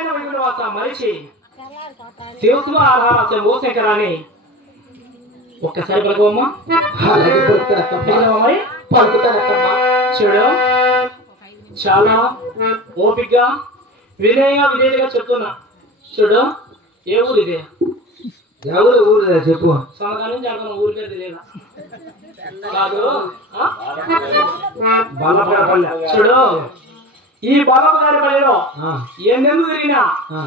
నారాయణ వైకుంఠవాస మనిషి శివశివ ఆధార ఓ శంకరాని ఒక్కసారి పలుకోమ్మా. అలాగే మరి పలుకుతారమ్మా. చూడు చాలా ఓపికగా వినయంగా విధేయుగా చెప్తున్నా. చూడు ఏ ఊరు ఇదే? ఎవరు ఊరు చెప్పు. సమకాలం చేద్దాం ఊరి పేరు తెలియదా కాదు. చూడు ఈ బాలపల్లిలో ఎన్నెందుకు తిరిగినా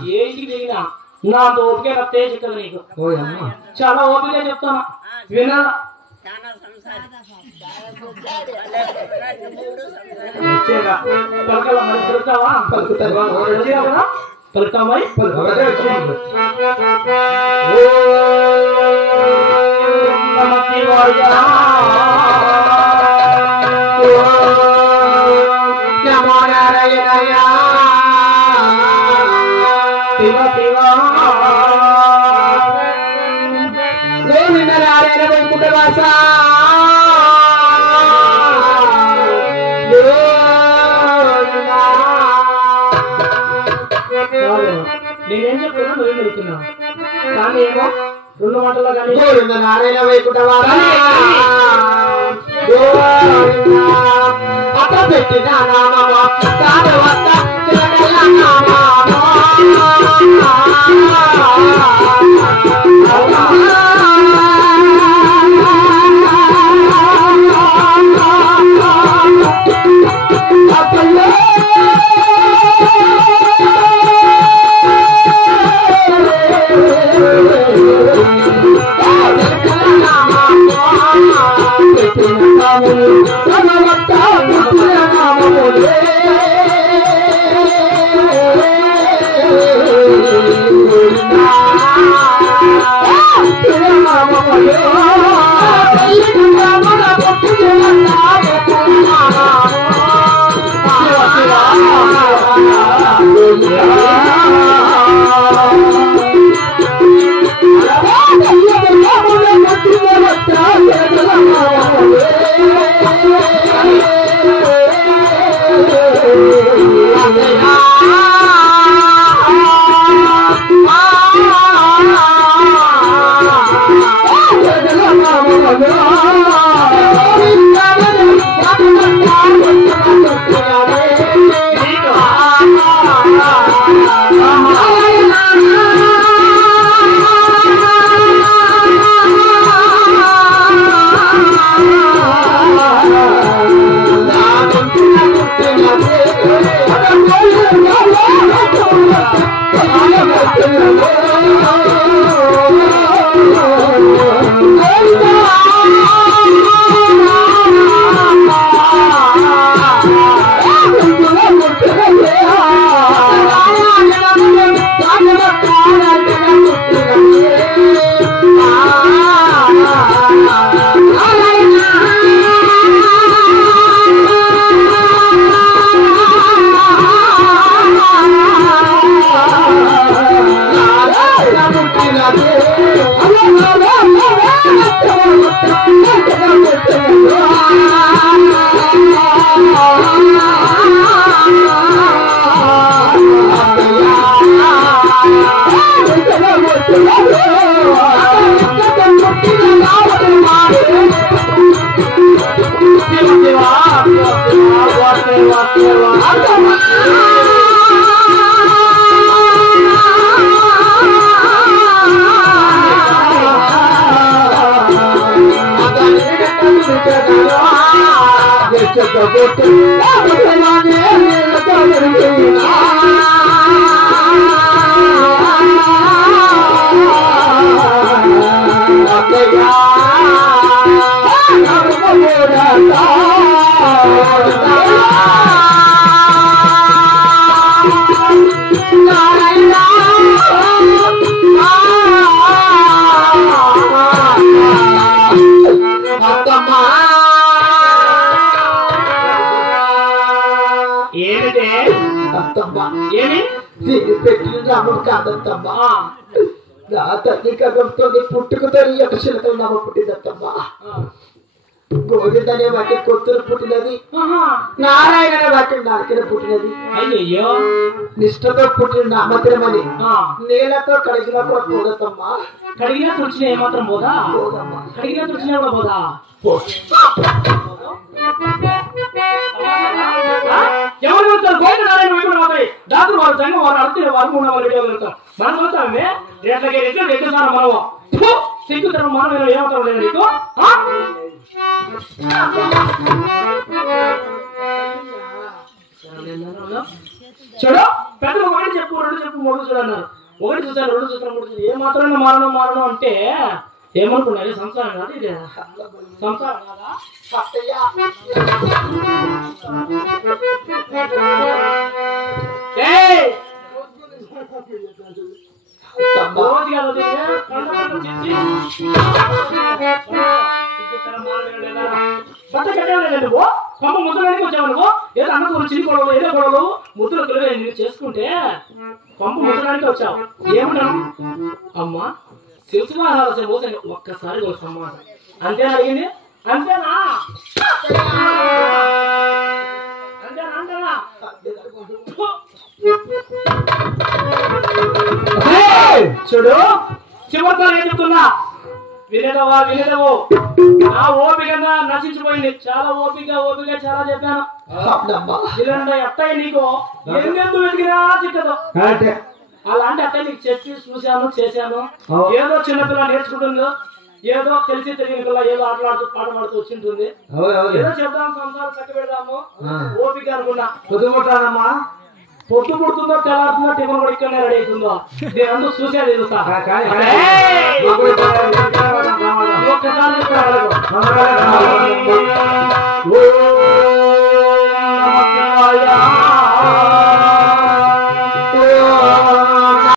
ఏ ఇంటికి తిరిగినా నా అంత ఓపిక రక్తే చెప్తాను నీకు. చాలా ఓపిక చెప్తాను వినాలా. పలకాల మరి పలుకుతావా? పలుకుతా మరి శివ శివ గోవింద నారాయణ వైకుంఠవాస నేనేం చెప్తున్నా నువ్వేం వెళ్తున్నావు కానీ ఏమో రెండు మాటల్లో కానీ గోవింద నారాయణ వైకుంఠవాస అత పెట్టిన నామమా కాదవత్త తిలకల్ల నామమా పుట్టుకుతో యొక్క శిలకలు నమ్మ పుట్టిందమ్మా. గోవిందనే బట్టి కొత్తలు పుట్టినది, నారాయణ బట్టి నాకిన పుట్టినది. అయ్యయ్యో నిష్ఠతో పుట్టిన నామతిరమని నీళ్ళతో కడిగిన కూడా పోదమ్మా. కడిగినా తుడిచిన ఏమాత్రం పోదా? పోదమ్మా. కడిగినా తుడిచినా కూడా పోదా? ఎవరు వెళ్తారు? గోవింద నారాయణ వైపు పోతాయి. డాక్టర్ వాళ్ళ సంఘం వారు అడితే వారు మూడు వాళ్ళు వీడియో వెళ్తాం. మనం పోతామే రేట్లకి ఎక్కడ మనము సిగ్గుతారు. మనం ఏమవుతాం లేదు నీకు. చూడు పెద్దలు ఒకటి చెప్పు, రెండు చెప్పు, మూడు చూడు అన్నారు. ఒకటి చూసాను, రెండు చూసాను, మూడు చూసాను. ఏ మాత్రం మారణం అంటే ఏమనుకున్నారు? సంసారం కాదు ఇది. సంసారం కాదా? బట్ట కట్టలేదు నువ్వు, పంప ముద్రడానికి వచ్చావు నువ్వు. ఏదో అన్న కూర చిన్ని గొడవలు, ఏదో గొడవలు, ముద్దులు తెలియదు నేను చేసుకుంటే పంప ముద్రడానికి వచ్చావు. ఏమన్నాను? అమ్మా తెలుసుగా మోసం ఒక్కసారి అమ్మా అంతేనా అడిగింది? అంతేనా? అంతేనా? అంతేనా? చూడు చివరితో ఏం చెప్తున్నా, వినేదవో నా ఓపికగా నశించిపోయింది. చాలా ఓపిక చాలా చెప్పాను. ఇలాంటి అత్తయ్య నీకు ఎన్నెందు వెతికినా చిక్కదు. అలాంటి అత్తయ్య నీకు చెప్పి చూశాను, చేశాను. ఏదో చిన్నపిల్ల నేర్చుకుంటుందో, ఏదో తెలిసి తెలియని పిల్ల ఏదో ఆటలాడుతూ పాట పాడుతూ వచ్చింటుంది. ఏదో చెప్దాం, సంసారం చక్క పెడదాము ఓపిక అనుకున్నా. పొద్దుముట్టానమ్మా. పొద్దు పుడుతుందో తెల్లారుతుందో టిఫిన్ కూడా ఇక్కడనే రెడీ అవుతుందో నేను అందరూ చూసేది తెలుసా. ఒక్కసారి